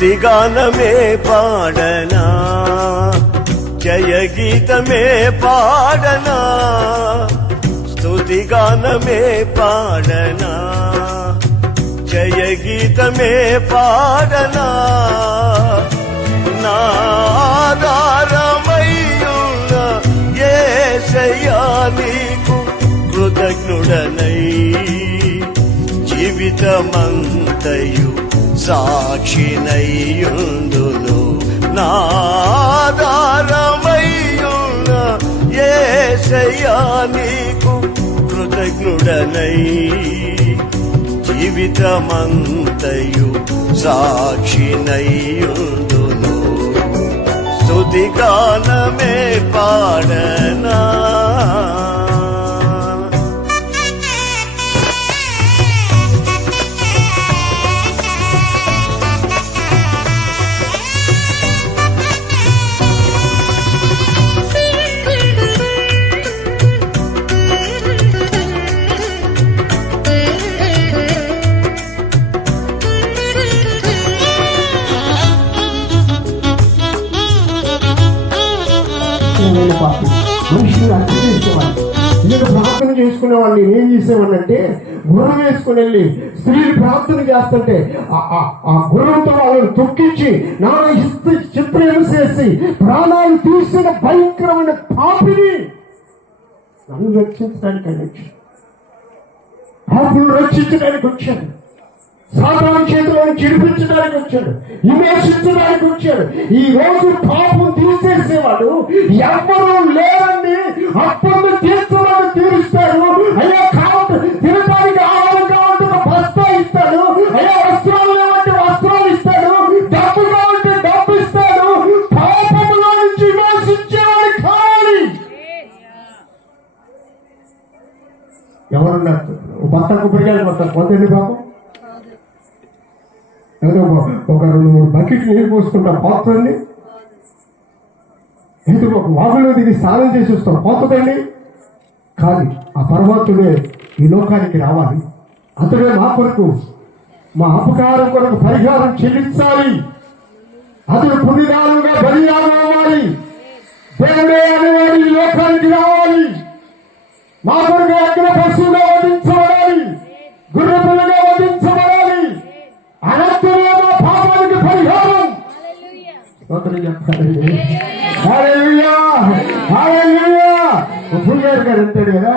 స్తుతిగానమే పాడనా, జయ గీతమే పాడనా, స్తుతిగానమే పాడనా, జయ గీతమే పాడనా. నా ఆధారమయ్యున్న యేసయ్యా నీకు కృతజ్ఞుడనై జీవితమంతయు సాక్షినయ్యుందును. నా ఆధారమయ్యున్న యేసయ్యా నీకు కృతజ్ఞుడనై జీవితమంతయు సాక్షినయ్యుందును. స్తుతిగానమే పాడనా. మనిషిని అర్థం చేసేవాడిని, నేను ప్రార్థన చేసుకునేవాడిని. ఏం చేసేవాడిని అంటే గుర్రం వేసుకుని వెళ్ళి స్త్రీలు ప్రార్థన చేస్తుంటే ఆ గుర్రంతో వాళ్ళని తొక్కించి నా చిత్రం చేసి ప్రాణాలు తీసిన భయంకరమైన పాపిని నన్ను రక్షించడానికి వచ్చాను. పాపులను రక్షించడానికి వచ్చాడు. సాధారణ చేతులను చిరిపించడానికి వచ్చాడు. విమర్శించడానికి వచ్చాడు. ఈ రోజు పాపం తీసేసేవాడు ఎవ్వరూ లేరండి. అప్పుడు తీర్చడానికి తీరుస్తాడు. అయ్యా తినడానికి ఆహారం కావాలంటే బస్తా ఇస్తాడు. అయ్యా వస్త్రాలు లేవంటే వస్త్రాలు ఇస్తాడు. డబ్బు కావాలంటే డబ్బు ఇస్తాడు. పాపంలో నుంచి విమర్శించేవాడు కావాలి. ఎవరున్నారు భర్త కొబ్బరికాయలు కొడతారు పొద్దున్న పాపం ఏదో ఒక 2-3 బకెట్ నీరు పోసుకుంటాం పోతుందండి. ఎందుకు ఒక వాగులో దిగి స్నానం చేసి వస్తాం పోతుందండి. కానీ ఆ పరమాత్ముడే ఈ లోకానికి రావాలి. అతడే మా కొరకు మా అపకారం కొరకు పరిహారం చెల్లించాలి. అతడు పుణ్యదానంగా బలియాగం అవ్వాలి. దేవుడే అనేవాడు ఈ లోకానికి రావాలి. మా కొరకు అగ్ర పశువుగా వధించబడాలి. గుర్రపులుగా వధించబడాలి. అనంతమైన పాపానికి పరిహారం హల్లెలూయా హల్లెలూయా. పూజారి గారు అంటాడు కదా,